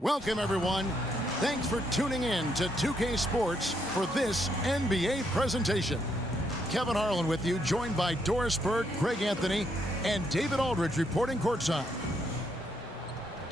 Welcome, everyone. Thanks for tuning in to 2K Sports for this NBA presentation. Kevin Harlan with you, joined by Doris Burke, Greg Anthony, and David Aldridge reporting courtside.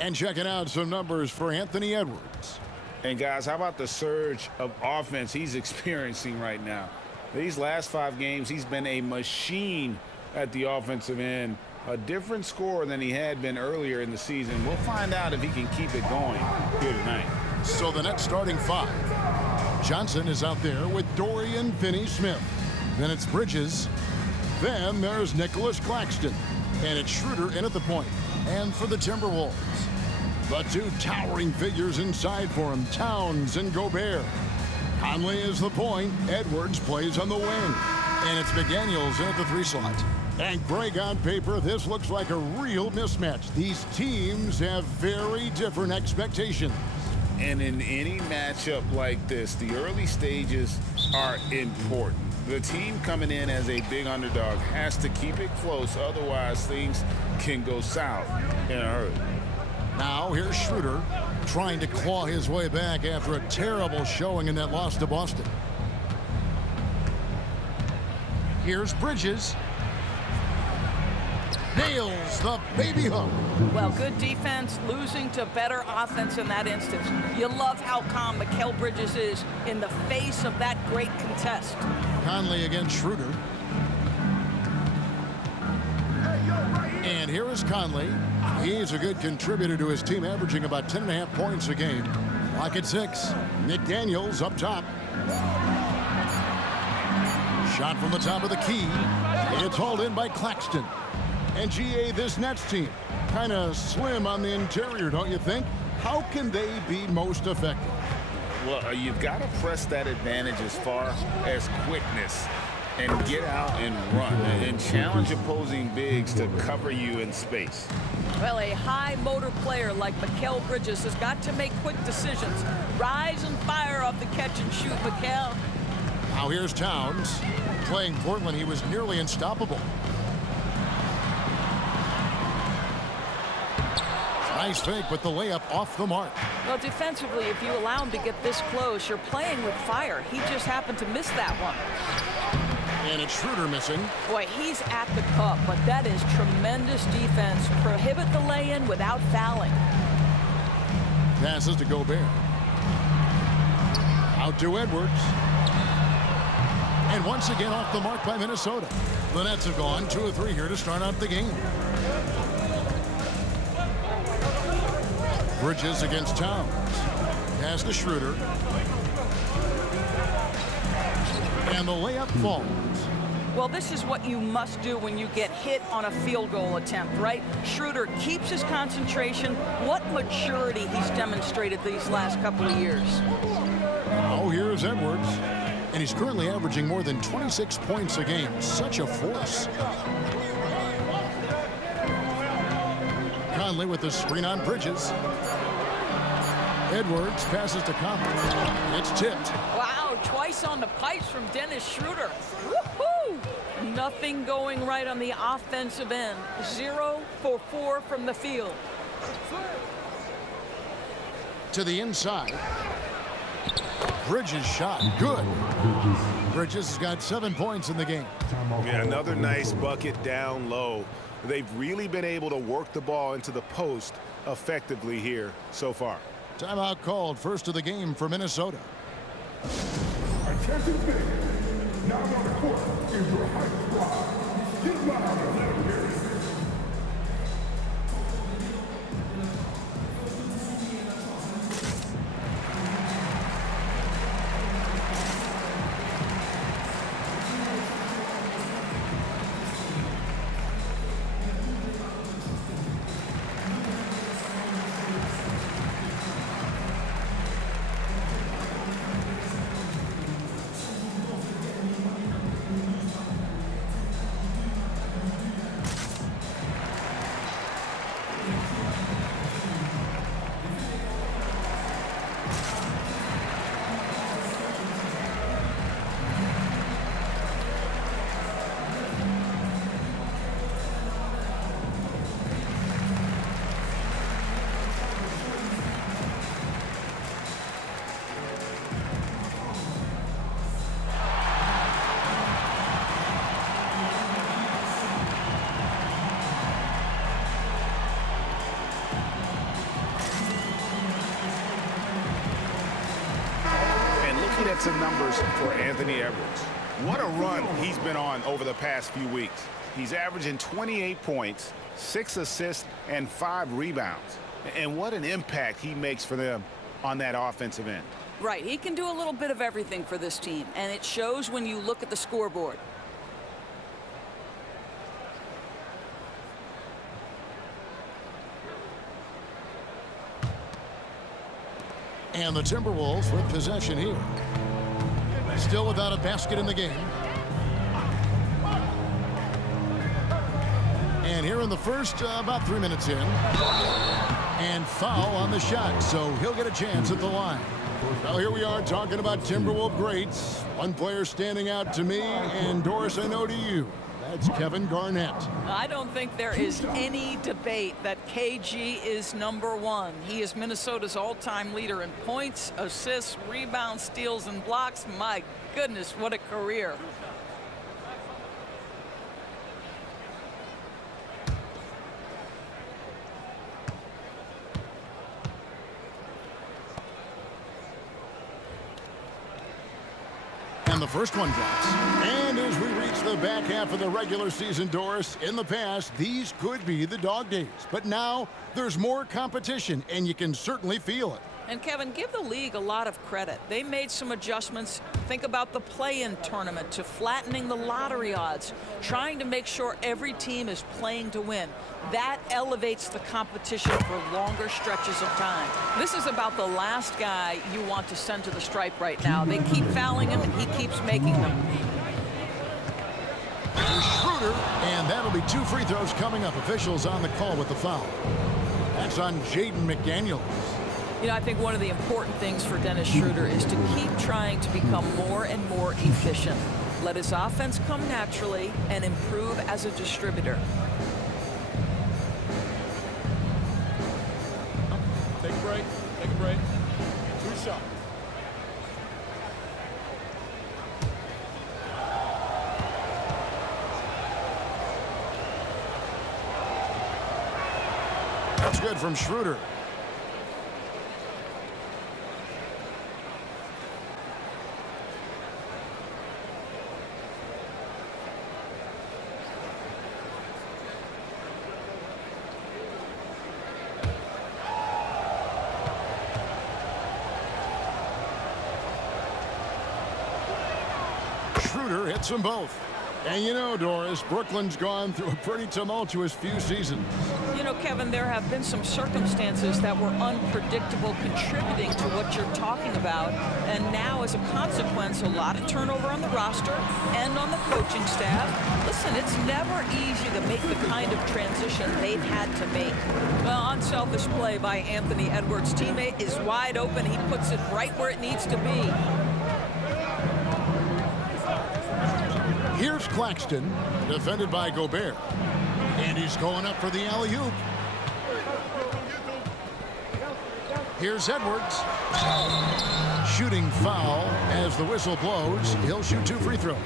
And checking out some numbers for Anthony Edwards. And guys, how about the surge of offense he's experiencing right now? These last 5 games, he's been a machine at the offensive end. A different scorer than he had been earlier in the season. We'll find out if he can keep it going here tonight. So the next starting 5. Johnson is out there with Dorian Finney-Smith. Then it's Bridges. Then there's Nicholas Claxton. And it's Schroeder in at the point. And for the Timberwolves, the 2 towering figures inside for him, Towns and Gobert. Conley is the point. Edwards plays on the wing. And it's McDaniels in at the 3 slot. And Greg, on paper, this looks like a real mismatch. These teams have very different expectations. And in any matchup like this, the early stages are important. The team coming in as a big underdog has to keep it close, otherwise things can go south in a hurry. Now here's Schroeder trying to claw his way back after a terrible showing in that loss to Boston. Here's Bridges. Nails the baby hook. Well, good defense, losing to better offense in that instance. You love how calm Mikal Bridges is in the face of that great contest. Conley against Schroeder. And here is Conley. He's a good contributor to his team, averaging about 10.5 points a game. Lock at 6. McDaniels up top. Shot from the top of the key. It's hauled in by Claxton. And GA, this Nets team, kind of slim on the interior, don't you think? How can they be most effective? Well, you've got to press that advantage as far as quickness and get out and run and challenge opposing bigs to cover you in space. Well, a high motor player like Mikal Bridges has got to make quick decisions. Rise and fire off the catch and shoot, Mikal. Now here's Towns. Playing Portland, he was nearly unstoppable. Nice fake, but the layup off the mark. Well, defensively, if you allow him to get this close, you're playing with fire. He just happened to miss that one. And it's Schroeder missing. Boy, he's at the cup, but that is tremendous defense. Prohibit the lay-in without fouling. Passes to Gobert. Out to Edwards. And once again off the mark by Minnesota. The Nets have gone 2 of 3 here to start out the game. Bridges against Towns. Pass to Schroeder. And the layup falls. Well, this is what you must do when you get hit on a field goal attempt, right? Schroeder keeps his concentration. What maturity he's demonstrated these last couple of years. Now here's Edwards. And he's currently averaging more than 26 points a game. Such a force. Conley with the screen on Bridges. Edwards passes to Conley. It's tipped. Wow, twice on the pipes from Dennis Schroeder. Woohoo! Nothing going right on the offensive end. 0 for 4 from the field. To the inside. Bridges shot. Good. Bridges has got 7 points in the game. Yeah, another nice bucket down low. They've really been able to work the ball into the post effectively here so far. Timeout called. First of the game for Minnesota. Attention fans. Now on the court is your high squad. Get loud and let them hear it. looking at some numbers for Anthony Edwards. What a run he's been on over the past few weeks. He's averaging 28 points, 6 assists, and 5 rebounds. And what an impact he makes for them on that offensive end. Right, he can do a little bit of everything for this team, and it shows when you look at the scoreboard. And the Timberwolves with possession here. Still without a basket in the game. And here in the first, about 3 minutes in. And foul on the shot, so he'll get a chance at the line. Well, here we are talking about Timberwolves greats. One player standing out to me, and Doris, I know to you. That's Kevin Garnett. I don't think there is any debate that KG is #1. He is Minnesota's all-time leader in points, assists, rebounds, steals, and blocks. My goodness, what a career. And the first one drops. And as we reach the back half of the regular season, Doris, in the past, these could be the dog days. But now there's more competition, and you can certainly feel it. And Kevin, give the league a lot of credit. They made some adjustments. Think about the play-in tournament to flattening the lottery odds, trying to make sure every team is playing to win. That elevates the competition for longer stretches of time. This is about the last guy you want to send to the stripe right now. They keep fouling him, and he keeps making them. Schroeder, and that'll be 2 free throws coming up. Officials on the call with the foul. That's on Jaden McDaniels. You know, I think one of the important things for Dennis Schroeder is to keep trying to become more and more efficient. Let his offense come naturally and improve as a distributor. Take a break. Take a break. 2 shots. That's good from Schroeder. Schroeder hits them both. And you know, Doris, Brooklyn's gone through a pretty tumultuous few seasons. You know, Kevin, there have been some circumstances that were unpredictable contributing to what you're talking about. And now, as a consequence, a lot of turnover on the roster and on the coaching staff. Listen, it's never easy to make the kind of transition they've had to make. Well, unselfish play by Anthony Edwards' teammate is wide open. He puts it right where it needs to be. Here's Claxton, defended by Gobert. And he's going up for the alley-oop. Here's Edwards. Shooting foul as the whistle blows. He'll shoot 2 free throws.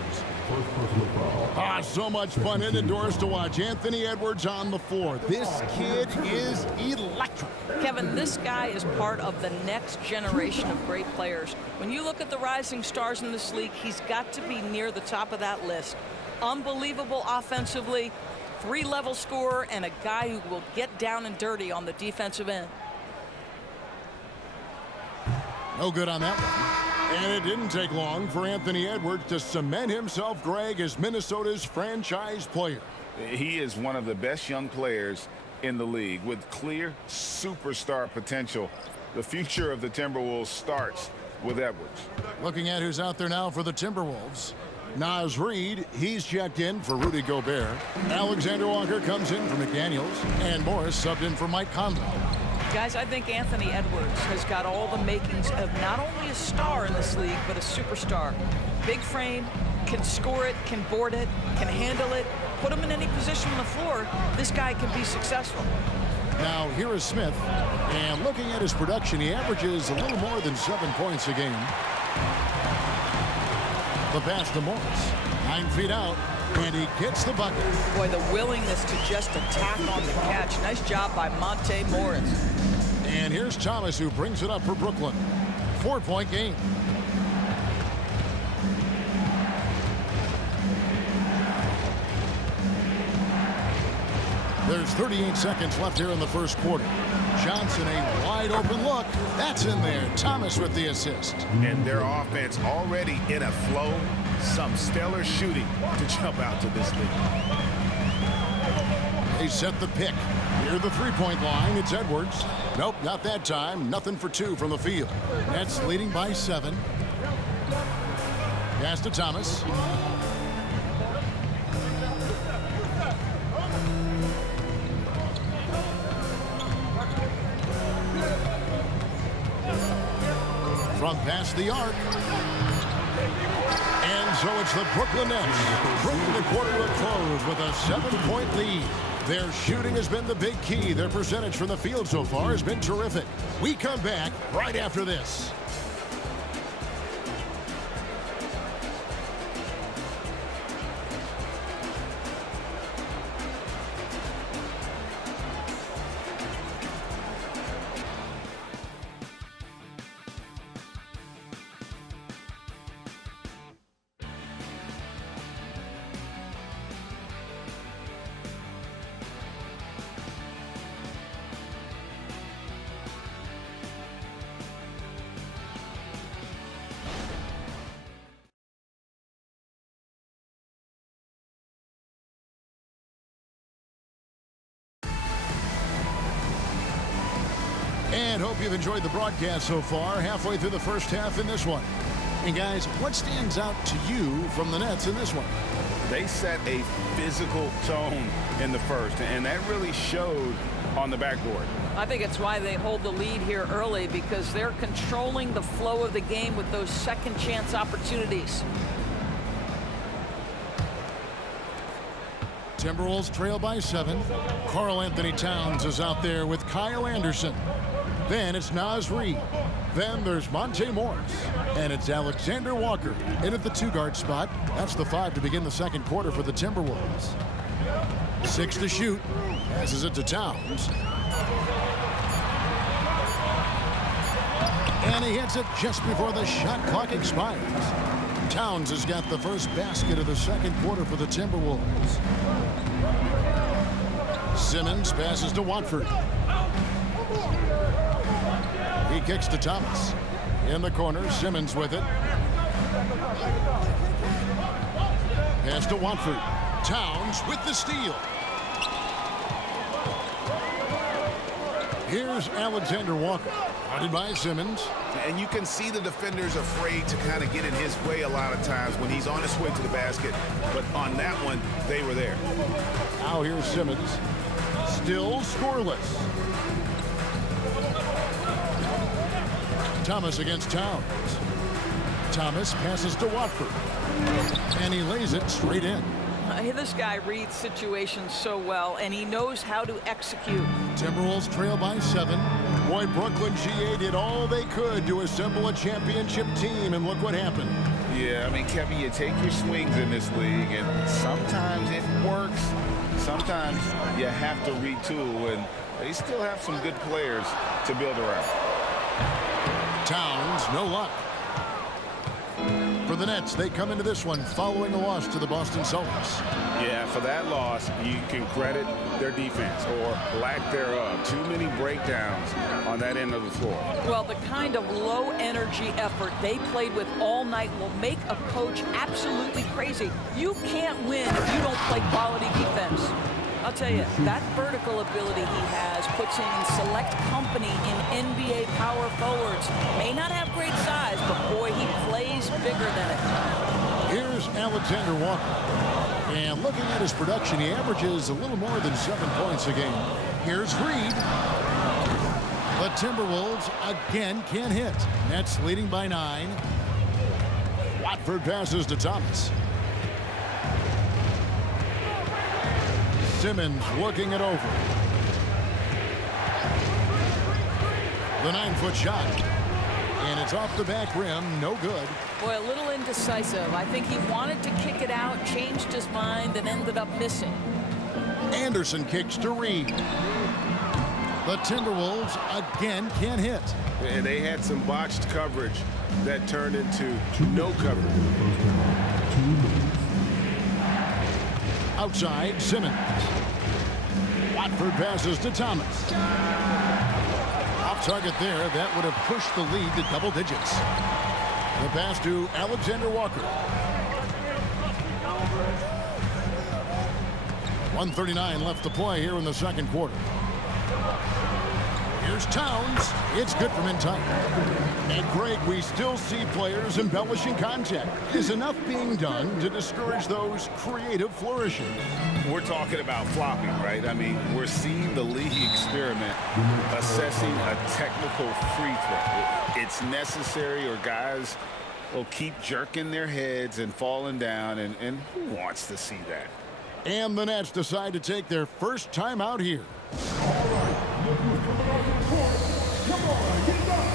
So much fun indoors to watch Anthony Edwards on the floor. This kid is electric. Kevin, this guy is part of the next generation of great players. When you look at the rising stars in this league, he's got to be near the top of that list. Unbelievable offensively, 3-level scorer, and a guy who will get down and dirty on the defensive end. No good on that one. And it didn't take long for Anthony Edwards to cement himself, Greg, as Minnesota's franchise player. He is one of the best young players in the league with clear superstar potential. The future of the Timberwolves starts with Edwards. Looking at who's out there now for the Timberwolves. Naz Reid, he's checked in for Rudy Gobert. Alexander Walker comes in for McDaniels. And Morris subbed in for Mike Conley. Guys, I think Anthony Edwards has got all the makings of not only a star in this league, but a superstar. Big frame, can score it, can board it, can handle it. Put him in any position on the floor, this guy can be successful. Now, here is Smith. And looking at his production, he averages a little more than 7 points a game. The pass to Morris. 9 feet out. And he gets the bucket. Boy, the willingness to just attack on the catch. Nice job by Monte Morris. And here's Thomas, who brings it up for Brooklyn. 4-point game. There's 38 seconds left here in the first quarter. Johnson, a wide open look. That's in there. Thomas with the assist. And their offense already in a flow. Some stellar shooting to jump out to this lead. They set the pick. Near the three-point line, it's Edwards. Nope, not that time. Nothing for two from the field. Nets leading by 7. Pass to Thomas. From past the arc. And so it's the Brooklyn Nets bringing the quarter to a close with a 7-point lead. Their shooting has been the big key. Their percentage from the field so far has been terrific. We come back right after this. And hope you've enjoyed the broadcast so far. Halfway through the first half in this one. And guys, what stands out to you from the Nets in this one? They set a physical tone in the first, and that really showed on the backboard. I think it's why they hold the lead here early, because they're controlling the flow of the game with those second chance opportunities. Timberwolves trail by 7. Karl Anthony Towns is out there with Kyle Anderson. Then it's Naz Reid. Then there's Monte Morris. And it's Alexander Walker in at the 2-guard spot. That's the 5 to begin the second quarter for the Timberwolves. 6 to shoot. Passes it to Towns. And he hits it just before the shot clock expires. Towns has got the first basket of the second quarter for the Timberwolves. Simmons passes to Watford. He kicks to Thomas. In the corner, Simmons with it. Pass to Watford. Towns with the steal. Here's Alexander Walker. Guarded by Simmons. And you can see the defenders afraid to kind of get in his way a lot of times when he's on his way to the basket. But on that one, they were there. Now here's Simmons. Still scoreless. Thomas against Towns. Thomas passes to Watford. And he lays it straight in. This guy reads situations so well, and he knows how to execute. Timberwolves trail by 7. Boy, Brooklyn GA did all they could to assemble a championship team, and look what happened. Yeah, I mean, Kevin, you take your swings in this league, and sometimes it works. Sometimes you have to retool, and they still have some good players to build around. Towns, no luck. For the Nets, they come into this one following a loss to the Boston Celtics. Yeah, for that loss, you can credit their defense or lack thereof. Too many breakdowns on that end of the floor. Well, the kind of low-energy effort they played with all night will make a coach absolutely crazy. You can't win if you don't play quality defense. I'll tell you, that vertical ability he has puts him in select company in NBA power forwards. May not have great size, but boy, he plays bigger than it. Here's Alexander Walker. And looking at his production, he averages a little more than 7 points a game. Here's Reid. The Timberwolves again can't hit. Nets leading by 9. Watford passes to Thomas. Simmons working it over. The 9-foot shot. And it's off the back rim. No good. Boy, a little indecisive. I think he wanted to kick it out, changed his mind, and ended up missing. Anderson kicks to Reid. The Timberwolves again can't hit. And they had some botched coverage that turned into no coverage. Outside, Simmons. Watford passes to Thomas. Off target there. That would have pushed the lead to double digits. The pass to Alexander Walker. 1:39 left to play here in the second quarter. Here's Towns. It's good from in time. And Greg, we still see players embellishing contact. Is enough being done to discourage those creative flourishes? We're talking about flopping, right? I mean, we're seeing the league experiment assessing a technical free throw. It's necessary, or guys will keep jerking their heads and falling down, and who wants to see that? And the Nets decide to take their first time out here. Look who's coming off the court. Come on, get up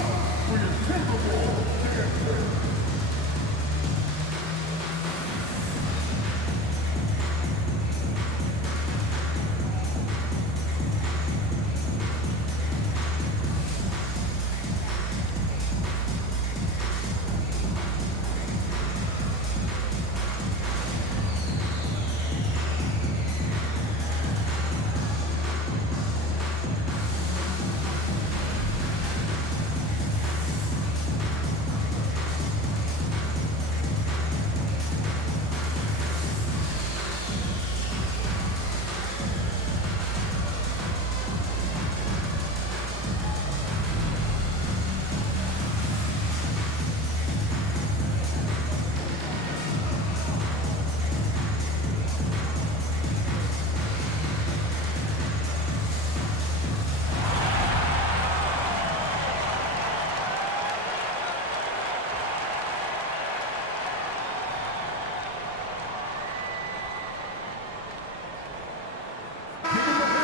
for your Timberwolves dancer.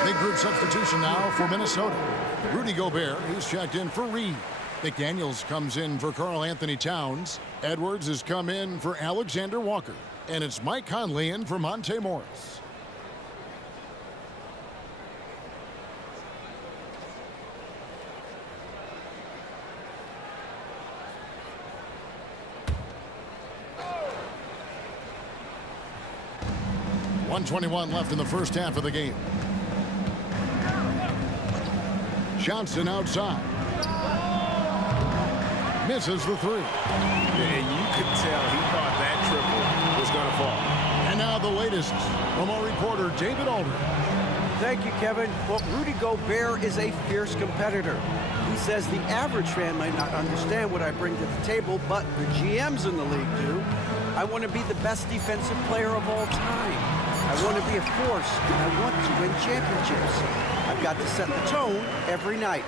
Big group substitution now for Minnesota. Rudy Gobert, he's checked in for Reed. McDaniels comes in for Karl Anthony Towns. Edwards has come in for Alexander Walker. And it's Mike Conley in for Monte Morris. .121 left in the first half of the game. Johnson outside. Misses the three. And you could tell he thought that triple was going to fall. And now the latest from our reporter, David Aldridge. Thank you, Kevin. Well, Rudy Gobert is a fierce competitor. He says the average fan might not understand what I bring to the table, but the GMs in the league do. I want to be the best defensive player of all time. I want to be a force, and I want to win championships. I've got to set the tone every night.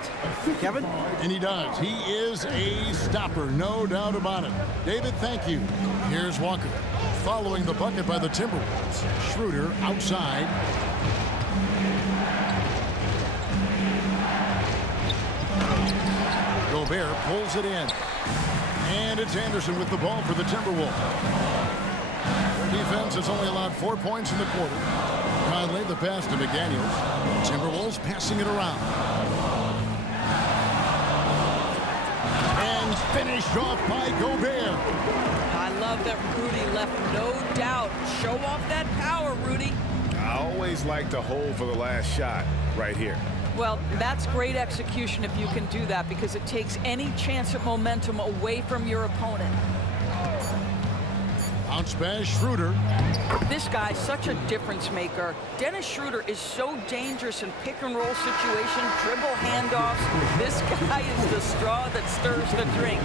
Kevin? And he does. He is a stopper, no doubt about it. David, thank you. Here's Walker. Following the bucket by the Timberwolves. Schroeder outside. Gobert pulls it in. And it's Anderson with the ball for the Timberwolves. Defense has only allowed 4 points in the quarter. Conley, the pass to McDaniels. Timberwolves passing it around. And finished off by Gobert. I love that Rudy left no doubt. Show off that power, Rudy. I always like to hold for the last shot right here. Well, that's great execution if you can do that, because it takes any chance at momentum away from your opponent. Bounce pass, Schroeder. This guy's such a difference maker. Dennis Schroeder is so dangerous in pick and roll situation, dribble handoffs. This guy is the straw that stirs the drink.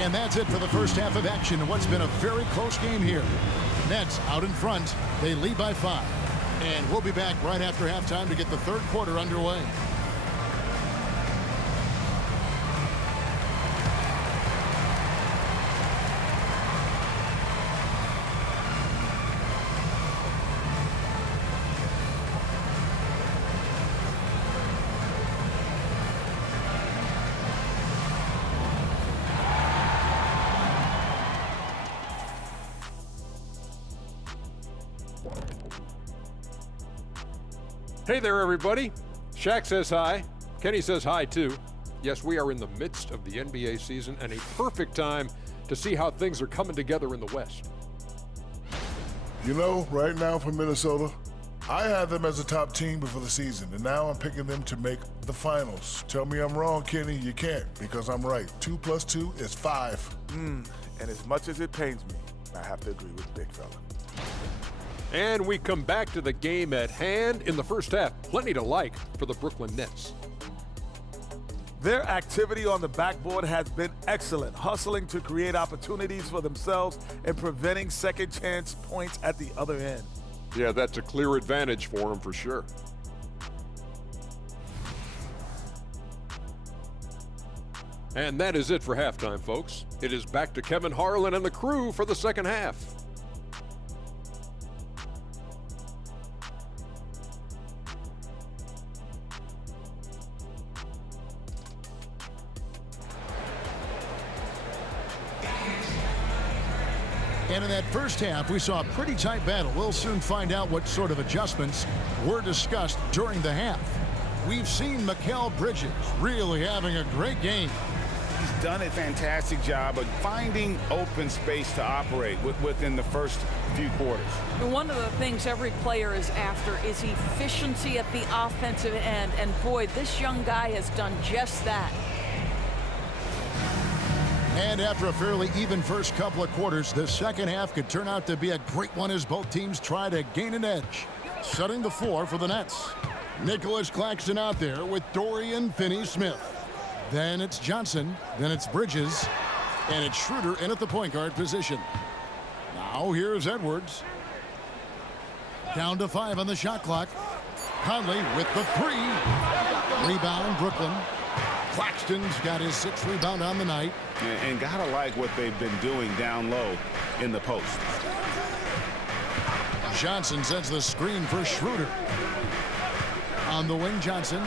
And that's it for the first half of action in what's been a very close game here. Nets out in front. They lead by 5. And we'll be back right after halftime to get the third quarter underway. Hey there, everybody. Shaq says hi. Kenny says hi, too. Yes, we are in the midst of the NBA season, and a perfect time to see how things are coming together in the West. You know, right now for Minnesota, I had them as a top team before the season, and now I'm picking them to make the finals. Tell me I'm wrong, Kenny. You can't, because I'm right. 2 + 2 is 5. And as much as it pains me, I have to agree with the big fella. And we come back to the game at hand in the first half. Plenty to like for the Brooklyn Nets. Their activity on the backboard has been excellent, hustling to create opportunities for themselves and preventing second chance points at the other end. Yeah, that's a clear advantage for them for sure. And that is it for halftime, folks. It is back to Kevin Harlan and the crew for the second half. And in that first half, we saw a pretty tight battle. We'll soon find out what sort of adjustments were discussed during the half. We've seen Mikal Bridges really having a great game. He's done a fantastic job of finding open space to operate within the first few quarters. One of the things every player is after is efficiency at the offensive end. And boy, this young guy has done just that. And after a fairly even first couple of quarters, the second half could turn out to be a great one as both teams try to gain an edge. Setting the floor for the Nets. Nicholas Claxton out there with Dorian Finney-Smith. Then it's Johnson. Then it's Bridges. And it's Schroeder in at the point guard position. Now here's Edwards. Down to 5 on the shot clock. Conley with the 3. Rebound, Brooklyn. Claxton's got his 6th rebound on the night. And gotta like what they've been doing down low in the post. Johnson sends the screen for Schroeder. On the wing, Johnson.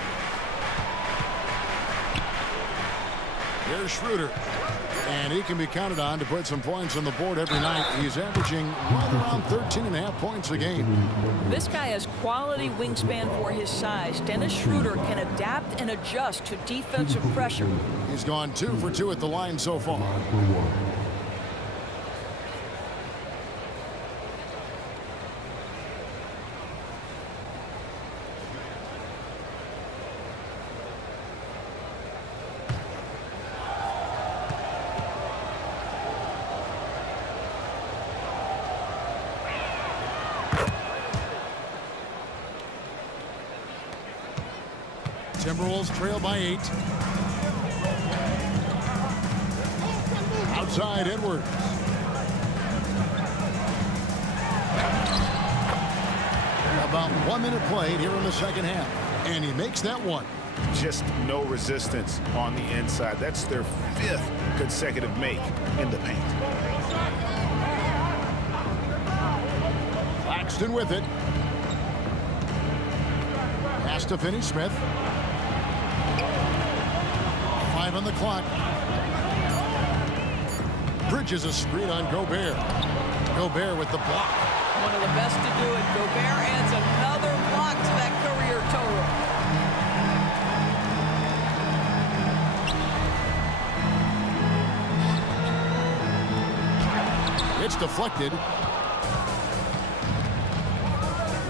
Here's Schroeder. And he can be counted on to put some points on the board every night. He's averaging right around 13.5 points a game. This guy has quality wingspan for his size. Dennis Schroeder can adapt and adjust to defensive pressure. He's gone 2 for 2 at the line so far. Timberwolves trail by 8. Outside Edwards. About 1 minute played here in the second half. And he makes that one. Just no resistance on the inside. That's their 5th consecutive make in the paint. Claxton with it. Pass to Finney-Smith. 5 on the clock. Bridges a screen on Gobert. Gobert with the block. One of the best to do it. Gobert adds another block to that career total. It's deflected.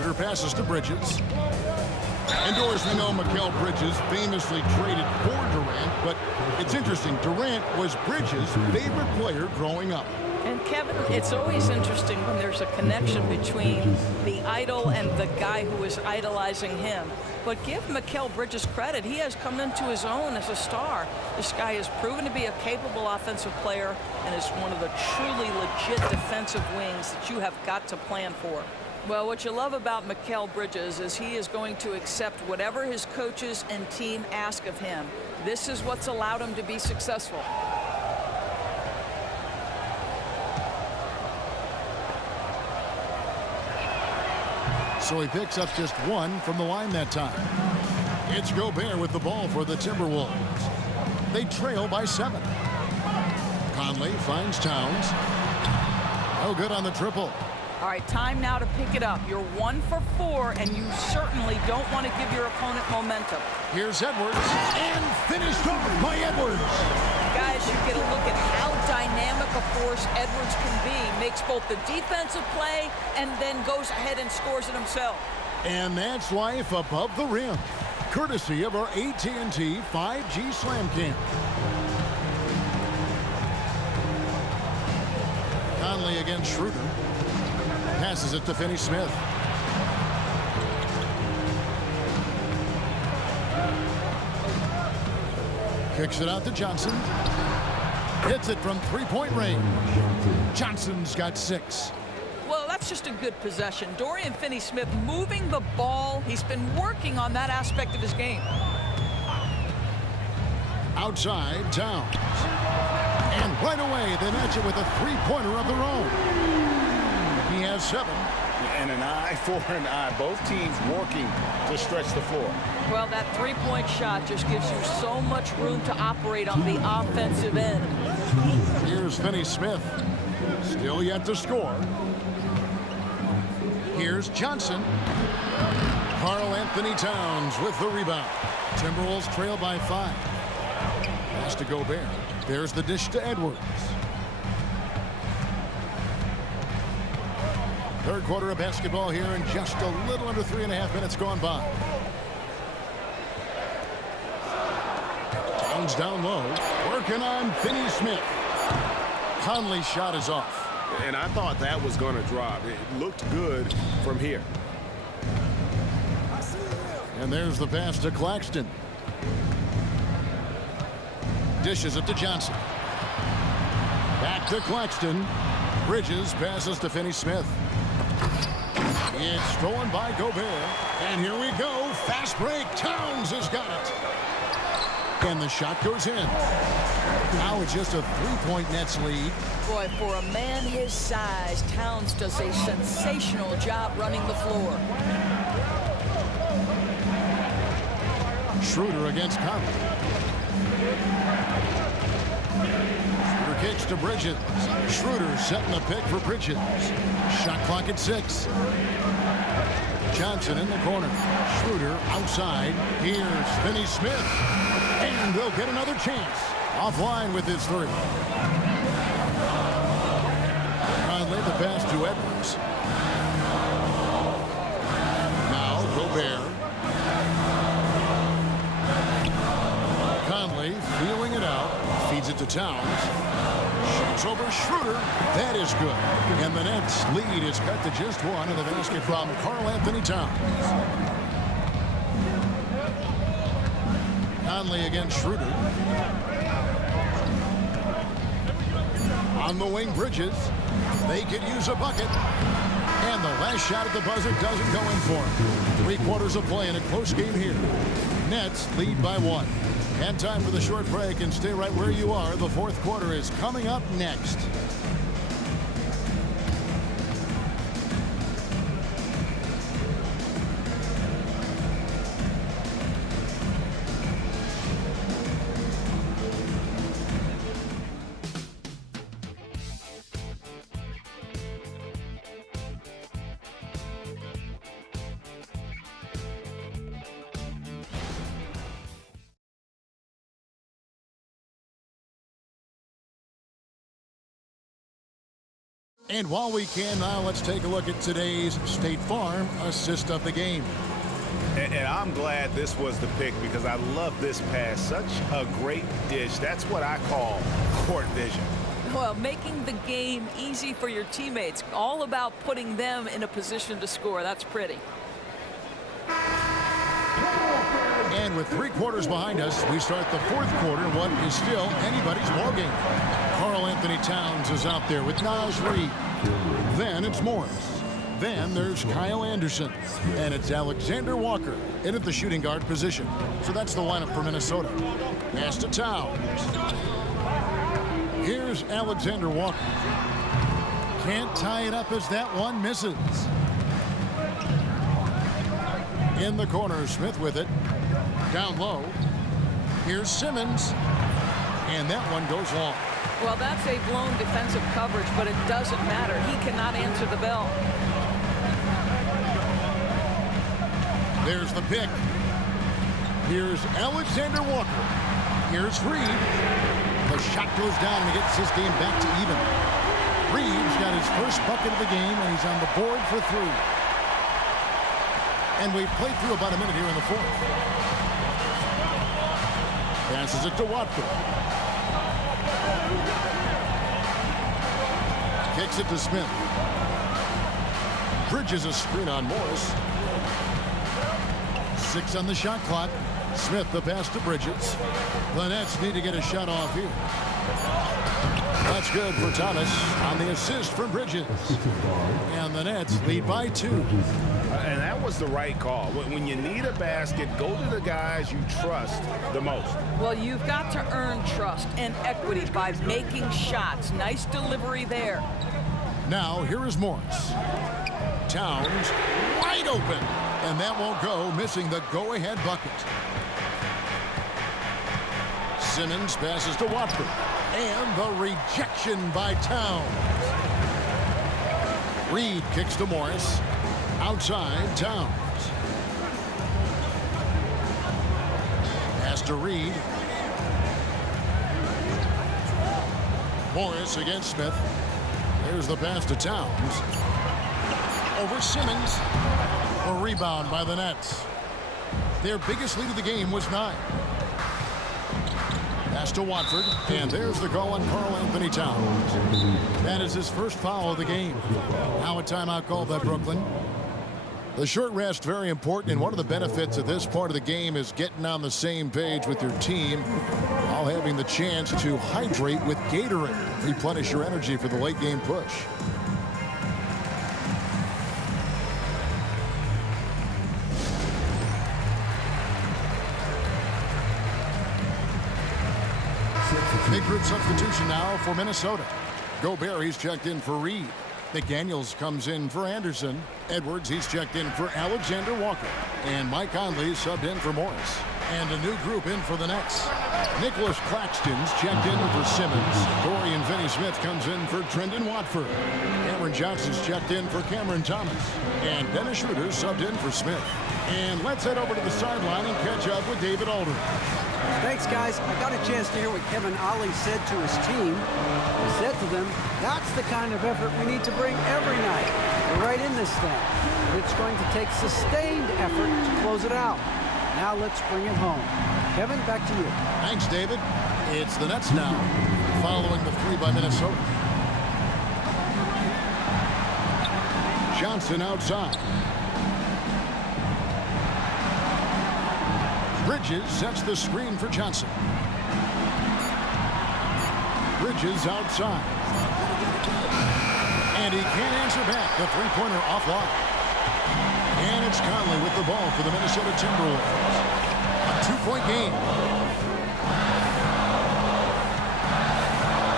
Schroeder passes to Bridges. And as we know, Mikal Bridges famously traded for Durant, but it's interesting. Durant was Bridges' favorite player growing up. And Kevin, it's always interesting when there's a connection between the idol and the guy who is idolizing him. But give Mikal Bridges credit. He has come into his own as a star. This guy has proven to be a capable offensive player and is one of the truly legit defensive wings that you have got to plan for. Well, what you love about Mikal Bridges is he is going to accept whatever his coaches and team ask of him. This is what's allowed him to be successful. So he picks up just 1 from the line that time. It's Gobert with the ball for the Timberwolves. They trail by 7. Conley finds Towns. No good on the triple. All right, time now to pick it up. You're 1 for 4, and you certainly don't want to give your opponent momentum. Here's Edwards, and finished off by Edwards. Guys, you get a look at how dynamic a force Edwards can be. Makes both the defensive play and then goes ahead and scores it himself. And that's life above the rim, courtesy of our AT&T 5G Slam Cam. Conley against Schroeder. Passes it to Finney-Smith. Kicks it out to Johnson. Hits it from three-point range. Johnson's got 6. Well, that's just a good possession. Dorian Finney-Smith moving the ball. He's been working on that aspect of his game. Outside, Towns. And right away, they match it with a three-pointer of their own. He has 7. And an eye for an eye. Both teams working to stretch the floor. Well, that three-point shot just gives you so much room to operate on the offensive end. Here's Finney-Smith. Still yet to score. Here's Johnson. Karl Anthony Towns with the rebound. Timberwolves trail by 5. Pass to Gobert. There's the dish to Edwards. Third quarter of basketball here, and just a little under 3.5 minutes gone by. Towns down low, working on Finney-Smith. Conley's shot is off. And I thought that was going to drop. It looked good from here. And there's the pass to Claxton. Dishes it to Johnson. Back to Claxton. Bridges passes to Finney-Smith. It's stolen by Gobert. And here we go. Fast break. Towns has got it. And the shot goes in. Now it's just a three-point Nets lead. Boy, for a man his size, Towns does a sensational job running the floor. Schroeder against Conley. Schroeder kicks to Bridges. Schroeder setting the pick for Bridges. Shot clock at 6. Johnson in the corner. Schroeder outside. Here's Finney-Smith. And they'll get another chance. Offline with his 3. Conley the pass to Edwards. Now Gobert. Conley feeling it out. Feeds it to Towns. Shoots over Schroeder. That is good. And the Nets lead is cut to just 1 in the basket from Karl Anthony Towns. Conley against Schroeder. On the wing, Bridges. They could use a bucket. And the last shot at the buzzer doesn't go in for him. 3 quarters of play in a close game here. Nets lead by 1. And time for the short break, and stay right where you are. The fourth quarter is coming up next. And while we can now, let's take a look at today's State Farm assist of the game. And I'm glad this was the pick because I love this pass. Such a great dish. That's what I call court vision. Well, making the game easy for your teammates. All about putting them in a position to score. That's pretty. And with 3 quarters behind us, we start the fourth quarter, what is still anybody's ballgame. Karl Anthony Towns is out there with Naz Reid. Then it's Morris. Then there's Kyle Anderson. And it's Alexander Walker in at the shooting guard position. So that's the lineup for Minnesota. Pass to Towns. Here's Alexander Walker. Can't tie it up as that one misses. In the corner, Smith with it. Down low. Here's Simmons. And that one goes long. Well, that's a blown defensive coverage, but it doesn't matter. He cannot answer the bell. There's the pick. Here's Alexander Walker. Here's Reid. The shot goes down and he gets his game back to even. Reid's got his first bucket of the game, and he's on the board for 3. And we've played through about a minute here in the fourth. Passes it to Watford. Kicks it to Smith. Bridges a screen on Morris. 6 on the shot clock. Smith the pass to Bridges. The Nets need to get a shot off here. That's good for Thomas on the assist from Bridges. And the Nets lead by 2. And that was the right call. When you need a basket, go to the guys you trust the most. Well, you've got to earn trust and equity by making shots. Nice delivery there. Now, here is Morris. Towns wide open. And that won't go, missing the go-ahead bucket. Simmons passes to Watford. And the rejection by Towns. Reed kicks to Morris. Outside, Towns. Pass to Reed. Morris against Smith. There's the pass to Towns. Over Simmons. A rebound by the Nets. Their biggest lead of the game was 9. Pass to Watford, and there's the call on Karl Anthony Towns. That is his first foul of the game. Now a timeout called by Brooklyn. The short rest, very important, and one of the benefits of this part of the game is getting on the same page with your team while having the chance to hydrate with Gatorade. Replenish your energy for the late game push. Big group substitution now for Minnesota. Gobert, he's checked in for Reed. McDaniels comes in for Anderson. Edwards, he's checked in for Alexander Walker. And Mike Conley subbed in for Morris. And a new group in for the Nets. Nicholas Claxton's checked in for Simmons. Dorian Finney-Smith comes in for Trendon Watford. Cameron Johnson's checked in for Cameron Thomas. And Dennis Schroeder subbed in for Smith. And let's head over to the sideline and catch up with David Aldridge. Thanks, guys. I got a chance to hear what Kevin Ollie said to his team. He said to them, that's the kind of effort we need to bring every night. We're right in this thing. It's going to take sustained effort to close it out. Now let's bring it home. Kevin, back to you. Thanks, David. It's the Nets now, following the 3 by Minnesota. Johnson outside. Bridges sets the screen for Johnson. Bridges outside. And he can't answer back. The three-pointer offline. And it's Conley with the ball for the Minnesota Timberwolves. A 2-point game.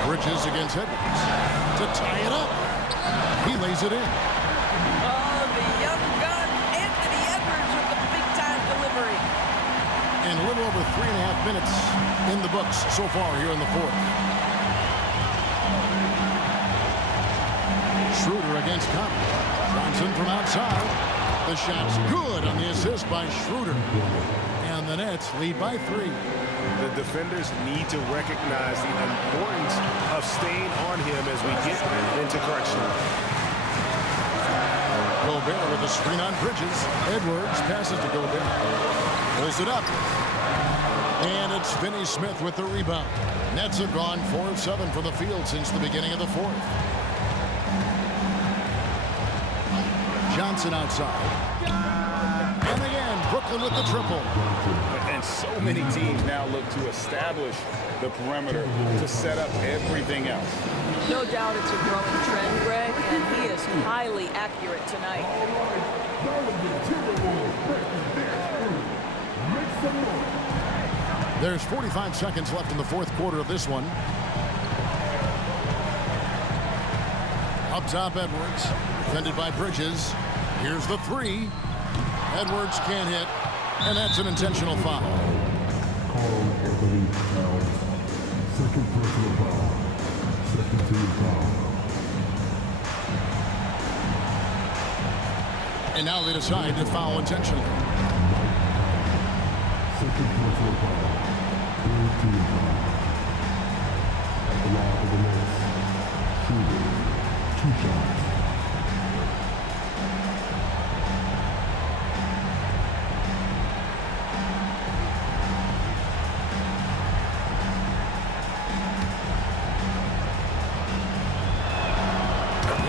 Bridges against Edwards to tie it up. He lays it in. Oh, the young gun, Anthony Edwards with the big-time delivery. And a little over 3.5 minutes in the books so far here in the fourth. Schroeder against Conley. Johnson from outside. The shot's good on the assist by Schroeder. And the Nets lead by 3. The defenders need to recognize the importance of staying on him as we get into correction. Gobert with a screen on Bridges. Edwards passes to Gobert. Pulls it up. And it's Finney-Smith with the rebound. Nets have gone 4 of 7 from the field since the beginning of the fourth. Johnson outside. And again, Brooklyn with the triple. And so many teams now look to establish the perimeter to set up everything else. No doubt it's a growing trend, Greg, and he is highly accurate tonight. There's 45 seconds left in the fourth quarter of this one. Up top, Edwards. Defended by Bridges. Here's the 3. Edwards can't hit, and that's an intentional foul. Karl Anthony Towns, second personal foul, second team foul. And now they decide to foul intentionally. Second personal foul, third team foul. The law of the Nets, Schroeder, 2 shots.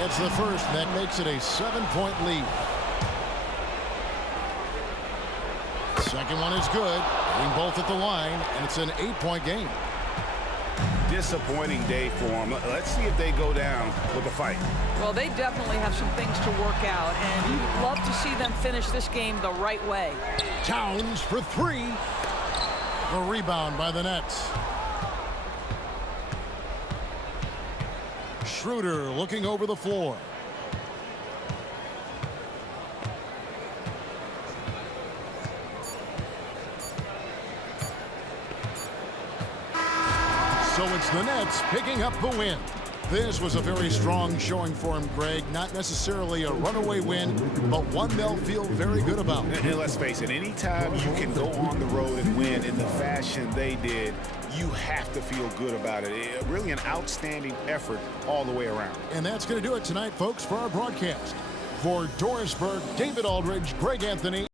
gets the first, and that makes it a 7-point lead. Second one is good. Hitting both at the line, and it's an 8-point game. Disappointing day for them. Let's see if they go down with a fight. Well, they definitely have some things to work out, and you'd love to see them finish this game the right way. Towns for three. The rebound by the Nets. Schroeder looking over the floor. So it's the Nets picking up the win. This was a very strong showing for him, Greg. Not necessarily a runaway win, but one they'll feel very good about. And let's face it, anytime you can go on the road and win in the fashion they did, you have to feel good about it. Really an outstanding effort all the way around. And that's going to do it tonight, folks, for our broadcast. For Dorisburg, David Aldridge, Greg Anthony.